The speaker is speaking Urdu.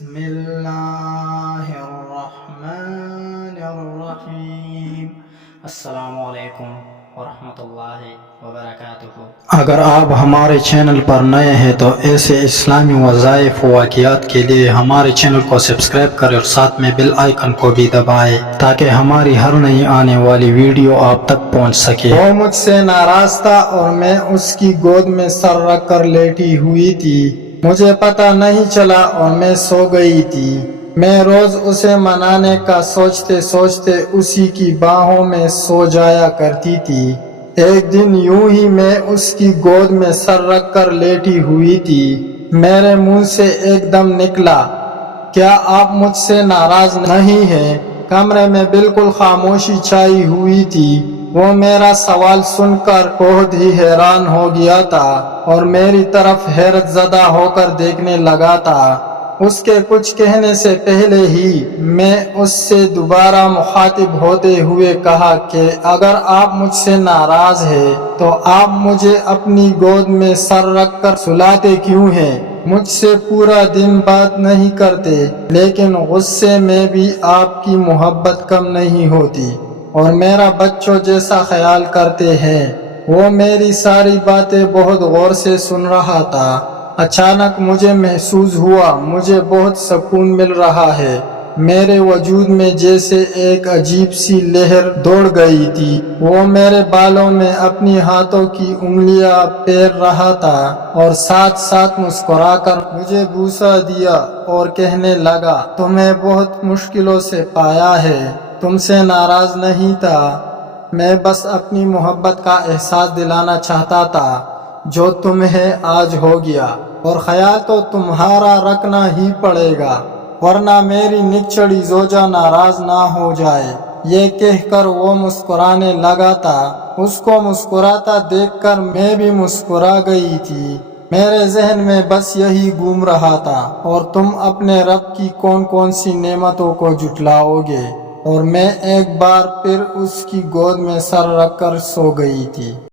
بسم اللہ الرحمن الرحیم۔ السلام علیکم ورحمۃ اللہ وبرکاتہ۔ اگر آپ ہمارے چینل پر نئے ہیں تو ایسے اسلامی وظائف و واقعات کے لیے ہمارے چینل کو سبسکرائب کریں اور ساتھ میں بیل آئیکن کو بھی دبائیں تاکہ ہماری ہر نئی آنے والی ویڈیو آپ تک پہنچ سکے۔ وہ مجھ سے ناراض تھا اور میں اس کی گود میں سر رکھ کر لیٹی ہوئی تھی۔ مجھے پتہ نہیں چلا اور میں سو گئی تھی۔ میں روز اسے منانے کا سوچتے سوچتے اسی کی باہوں میں سو جایا کرتی تھی۔ ایک دن یوں ہی میں اس کی گود میں سر رکھ کر لیٹی ہوئی تھی، میرے منہ سے ایک دم نکلا، کیا آپ مجھ سے ناراض نہیں ہیں؟ کمرے میں بالکل خاموشی چھائی ہوئی تھی۔ وہ میرا سوال سن کر بہت ہی حیران ہو گیا تھا اور میری طرف حیرت زدہ ہو کر دیکھنے لگا تھا۔ اس کے کچھ کہنے سے پہلے ہی میں اس سے دوبارہ مخاطب ہوتے ہوئے کہا کہ اگر آپ مجھ سے ناراض ہیں تو آپ مجھے اپنی گود میں سر رکھ کر سلاتے کیوں ہیں؟ مجھ سے پورا دن بات نہیں کرتے لیکن غصے میں بھی آپ کی محبت کم نہیں ہوتی اور میرا بچوں جیسا خیال کرتے ہیں۔ وہ میری ساری باتیں بہت غور سے سن رہا تھا۔ اچانک مجھے محسوس ہوا مجھے بہت سکون مل رہا ہے۔ میرے وجود میں جیسے ایک عجیب سی لہر دوڑ گئی تھی۔ وہ میرے بالوں میں اپنی ہاتھوں کی انگلیاں پھیر رہا تھا اور ساتھ ساتھ مسکرا کر مجھے بوسہ دیا اور کہنے لگا، تمہیں بہت مشکلوں سے پایا ہے، تم سے ناراض نہیں تھا، میں بس اپنی محبت کا احساس دلانا چاہتا تھا جو تمہیں آج ہو گیا، اور خیال تو تمہارا رکھنا ہی پڑے گا ورنہ میری نچڑی زوجہ ناراض نہ ہو جائے۔ یہ کہہ کر وہ مسکرانے لگا تھا۔ اس کو مسکراتا دیکھ کر میں بھی مسکرا گئی تھی۔ میرے ذہن میں بس یہی گھوم رہا تھا، اور تم اپنے رب کی کون کون سی نعمتوں کو جھٹلاؤ گے؟ اور میں ایک بار پھر اس کی گود میں سر رکھ کر سو گئی تھی۔